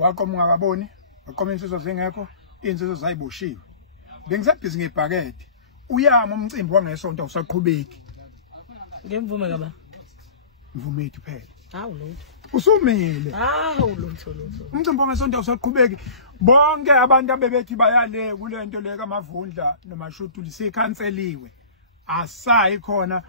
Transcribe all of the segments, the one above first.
waqoma ungakaboni waqoma insizwa zengekho insizwa zayiboshiwe bengisabhizi ngebhakede uyama umcimbi wangesonto awusaqhubeki ngemvume kaba mvumethu phela hawu lutho usumile hawu lutho umcimbi wangesonto awusaqhubeki bonke abantu abebethi bayale kulento le kaMavundla noMashudu lisikhanseliwe asayi khona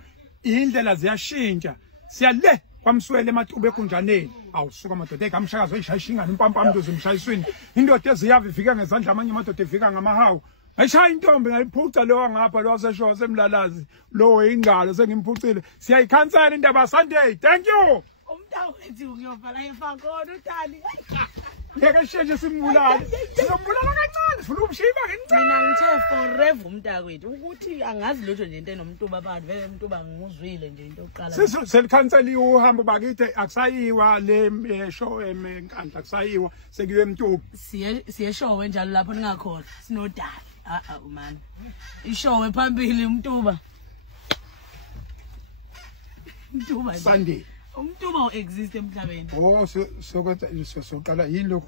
indlela ziyashintsha siyale kwamswele emathuba ekunjaneni awusuka amadoda ekamshakazo eyishayisha ingane umpampamntu zimshayisweni indoda eziyava ivika ngezandla amanye amadoda evika ngamahawu ayishaya intombi ngayiphuca lo ngapha lo waseshowa semlalazi lo ingalo sengimpucile siyayikhansela indaba Sunday thank you umntawethu ngiyobhala efakona uTali yeke sheshe simbulala sizombulala kancane sifuna ukumshiba ngincane mina ngithe forever umntakwethu ukuthi angazi lutho nje into enomntuba abantu vele umntuba ngimuzwile nje into oqala selikhanseliwe uhambo bakithi akusayiwa le show enkandla akusayiwa sekuyiwe emntuba siye show njalo lapho ningakhona sinodala man ishow phambili umntuba Sunday umntuba uexist emhlabeni oh soqala yilokho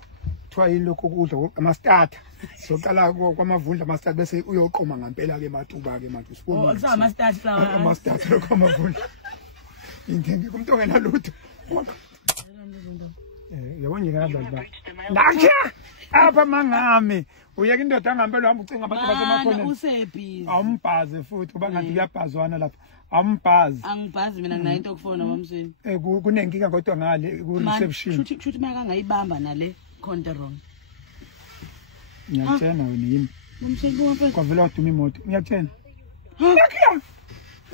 kuthiwa yilokho ukudla ama-starter soqala kwamavundla ama-starter bese uyoqoma ngempela ke matuba ke manje oh akusama ama-starter flower ama-starter kwamavundla intenge umuntu ongenalutho yabona ngiyadlala ba nakha apha mangami uyeka indoda angihambela uhamba ucinga abantu basemakhona usebhizi awumbhaze futhi uba ngathi kuyabhazwana lapha awumbhazi angibhazi mina nginayo into okufona mamsweni kunenkinga kodwa ngale ku reception shuthi makangayibamba nale control ngiyatshena wena yini mamsweni bonke kwavela waduma imoto ngiyatshena nakha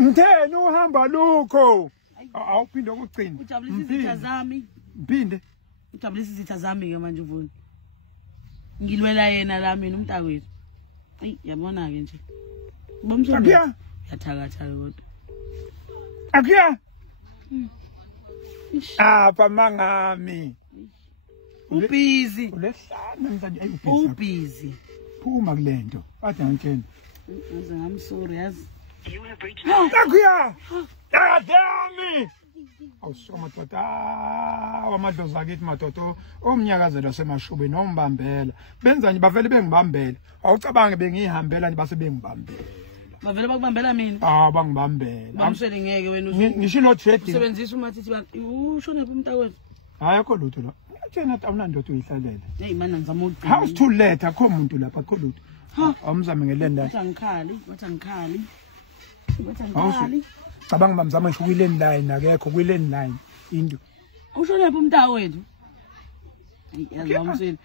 ngitheni uhamba lukho awuphinde ukugcina ujabulisa izitha zami mphinde ujabulisa izitha zami ke manje mfuni ngilwela yena la mina umntakwethu yabona ke nje bomsweni yathakatha kodwa akuya apha mangami ubhizi ulehlana manje ubhizi phuma kulento bathi ngitshena I'm sorry yazi akuya yadami awusoma tota wamadlozi akithi madodo omnyakazelo semashubeni ombambela benzani bavele bengibambela awucabange bengihambela nje base bengibambela bavele bakubambela mina bangibambela bamswele ngeke wena ngisho no trading usebenzisa umathithi ushone kumntakwethu hayi akho lutho lo ngiyatshena ukuthi awunandoda uyihlalela hey mana ngizama ukugcina how too late akho umuntu lapha akho lutho awumzame ngelenda wathi angikhali cabanga bamzama ngisho kuyileni line akekho kuyileni line into ushone lapha umntakwethu yazamswele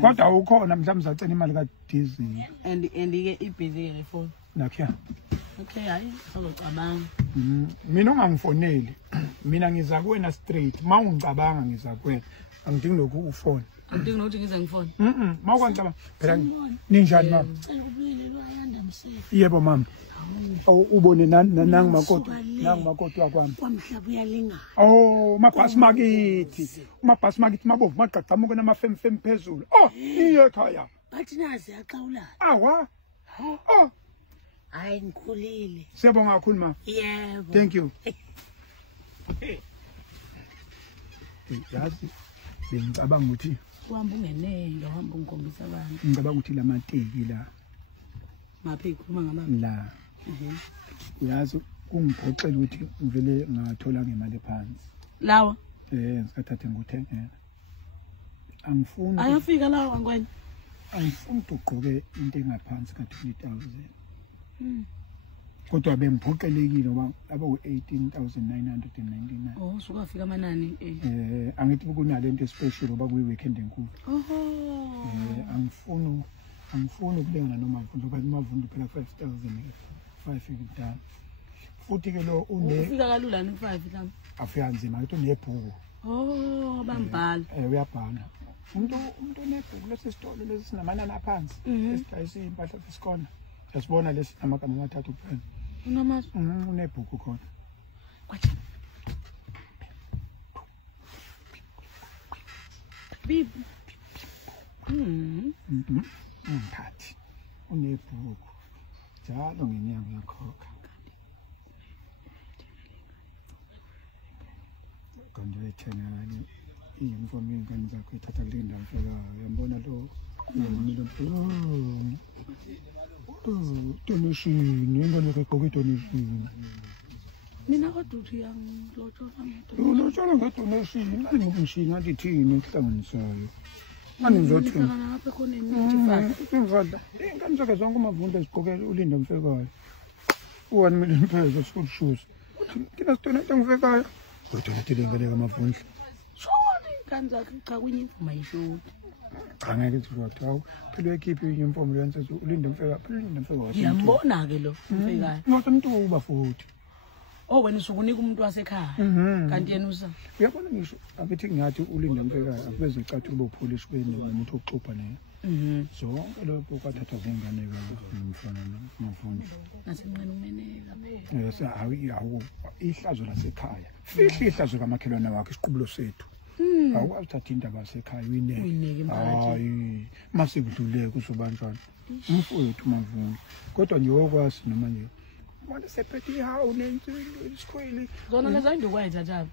kodwa ukhona mhlawumbe zacela imali ka diesel and ke ibhizi ke phone nakho okay hayi uzocabanga mina ungangifoneli mina ngiza kuwena straight mawungicabanga ngiza kuwena angidingi lokhu ufone angidingi ukuthi ngize ngifone mawukwangicabanga phela ninjani mama yebo mama ubone nangimakoti wakwami kwamhlaba uyalingana oh mabhasi makithi mabovu magqagqamuke namafemfem phezulu iye ekhaya bathi nazi yaxawulana awa hayi ngikhulile siyabonga kakhulu ma yebo thank you yazi bengicabanga ukuthi uhamba ungenenge uhamba ungikhombisa abantu ngicabanga ukuthi lamateki la maphi ikhuluma ngama la yazi kungiphoxela ukuthi ngivele ngathola ngemali phansi lawa ngisikathathe ngothengela angifuni ayafika lawa ngwena angifuni ugqoke into engaphansi ka 2000 kodwa bengiphoqelekile ngoba aba u18,999 oh sukafika amanani angithi kunale into special ngoba kuyi weekend enkulu angifuni ukulenga noma ngoba imavundu phela 5,005 ikudala futhi ke lo ufika kalula ni 5 mhlawumbe afika nzima ukuthi unebhuku bambhala uyabhala umuntu unebhuku lesisitolo lesi sinamanani aphansi esidayisa impahla zesikona yasibona lesi amagama amathathu kuphela unamazi unebhuku khona kwathi bibi ungiphathi unebhuku njalo ngenyanga yakhokha kanti uyayithengani iyuniform yengane zakho ithatha kule ndawo mfekayo uyambona lo mina donation ingane egqoke donation mina kodwa uthi yangilotshola ulotshola ngedonation ngingishini ngathi thini ehlanganisayo manje ngizothi ngapha khona imithi mfana ingane zakhe zonke amavunda eziqokela ulinda mfekayo 1 million pesos school shoes kina sidonate ngifekayo udonate ingane kamavundla shona ingane zakhe cha kunye imfuma yishona angeke sizothi awu phela uyakhipha uniform leyo nsezo ulinde mfeka phela ulinde mfeka wathi ngiyambona ke lo mfekayo nothi umuntu uba futhi wena usukunika umuntu wasekhaya kanti yena usa uyabona ngisho abethi ngathi ulinde mfekayo akubeze icathu ube upolish bene umuntu oxupha naye zonke lokho kwathatha zengane mfana mafundla nasenqena umeneka yesa awu ihlazo lasekhaya fihla ihlazo kamakhelwane wakhe isiqubulo sethu awukuthatha indaba yasekhaya uyineke hayi masekudluleke kuzobanjani umfowethu mavunga kodwa nje okwazi noma nje manje sephethe ihawu nesikhwili zona lezayinto kwayithatha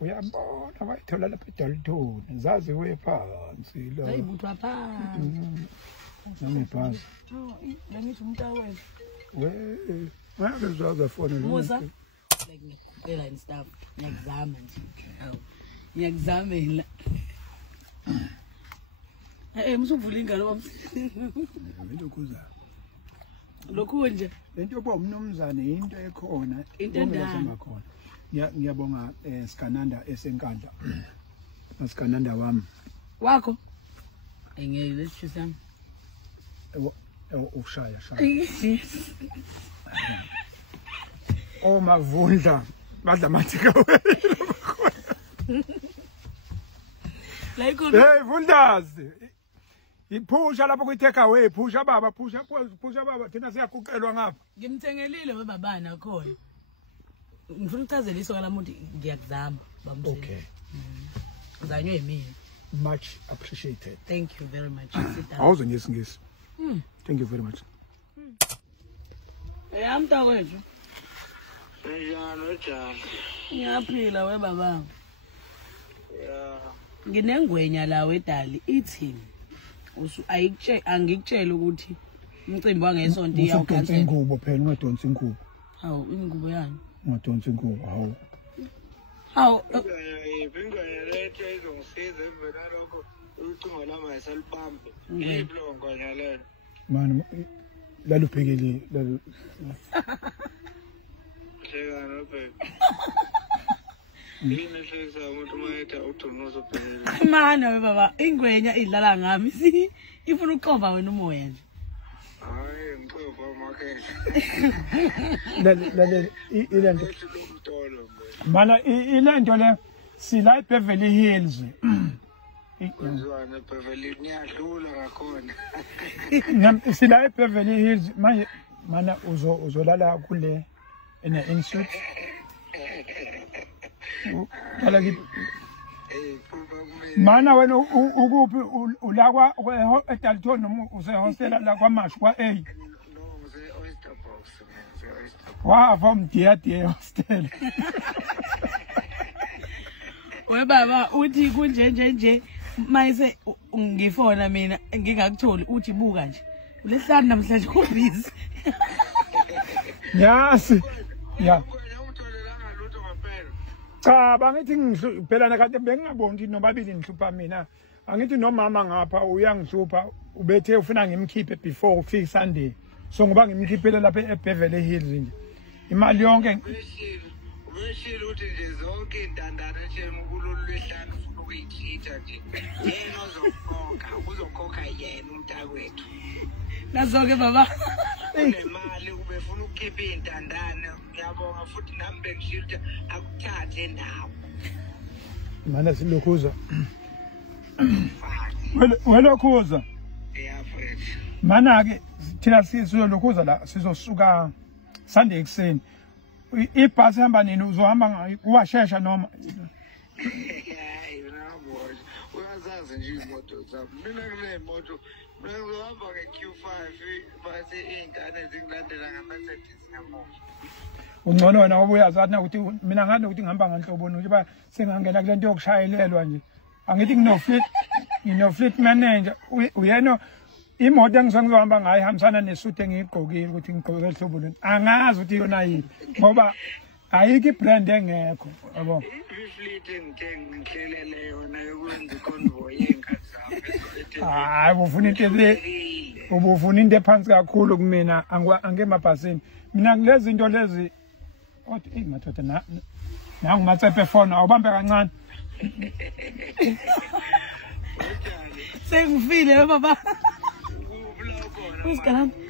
uyabona wayithola lapha eDalton zazi wephansi la ayibuthwa phansi ngebhasi ngithi umntawethu ngeke zaza fona Musa ngicela in stuff ngiyazama nje ngiyakuzamela musuvula ingalo bamsi lokhuza lokhu nje lento oba umnumzane into ekhona into endala khona ngiyabonga Skananda esenkandla Skananda wami wakho engeke lesisho sami ushaya mavundla badla mathika like hey vundazi iphusha lapho kwi-take away phusha baba phusha baba thina siyaquqelwa ngapha ngimthengelile webabana khona ngifuna ukuchazela isoka lamuntu ngiyakuzama bamsela okay uzanywe yimini much appreciated thank you very much awuze ngesingisi thank you very much mntakwethu njani ngiyaphila webaba ya nginengwenya la wedali ithi angikutshela ukuthi umcimbi wangesonto iyawukhansela ingubo phela ungadonsa ingubo hawu ingubo yani ungadonsa ingubo hawu ingane lethe izongisiza emvela lokho ucingo lami ayisalibambe iblongo nyalelo mani lalubhekile Chegando pe. Yini sesa umuntu mayetha uDumuzo phela. Mana webaba ingwenya idlala ngami ifuna uqoba wena umoya nje. Hayi ngixoba makhehla. Lalela ilento mana ilento le sila eBeverly Hills. Uzwana eBeverly ngiyadlula ngakhona. Sila eBeverly Hills manje mana uzolala kule in-suit. Kala kipi mana wena ukuphi ulakwa eDalton noma usehostela la kwaMashu kwa A wa from dear hostel webaba uthi kunje mayise ngifona mina ngingakutholi uthi buka nje ulehlani namhlanje kubhizi yasi ya cha bangithi ngihluphela kade bengingaboni nobabili ngihlupha mina angithi nomama ngapha uyangihlupha ubethe ufuna ngimkhiphe before ufike Sunday so ngoba ngimkhiphele lapha eBeverly Hills nje imali yonke Weshilo uthi nje zonke intandana nje kulolu lwehlanu ufuna ukuyikhitha nje yena uzokhokha yena umntakwethu nazo-ke baba unemali ubefuna ukukhipha intandane ngiyabonga futhi nami bengishilo akuthathe ndawo mana silokhuza welokhuza yafethu mana ke thina sizolokhuza la sizosuka Sunday ekseni ibhasi hamba nini uzohamba kuwashesha noma hayi nabo uyazazi nje imoto zabo mina kule moto mina ngihamba ngeQ5 base ingane zingilandela ngamasethi ngamuva ungcono wena ngoba uyazathi na ukuthi mina ngathi ukuthi ngihamba ngenhlobo nje ba sengangena kule nto yokushayelelwa nje angithi ngino fleet manager uyena imoto engizohamba ngayo ihambisana nesuit engiyigqokile ukuthi ngigqoke hlobo lweni angazi ukuthi yona yini ngoba ayiki brand engekho yabo ifleet engithelele yona yokwenza convoy yenkazi hayi ubufuna into ephansi kakhulu kumina angemabhasini mina kulezi zinto lezi othi madoda nangu matsepe phone awubambe kancane sengifile baba usikalama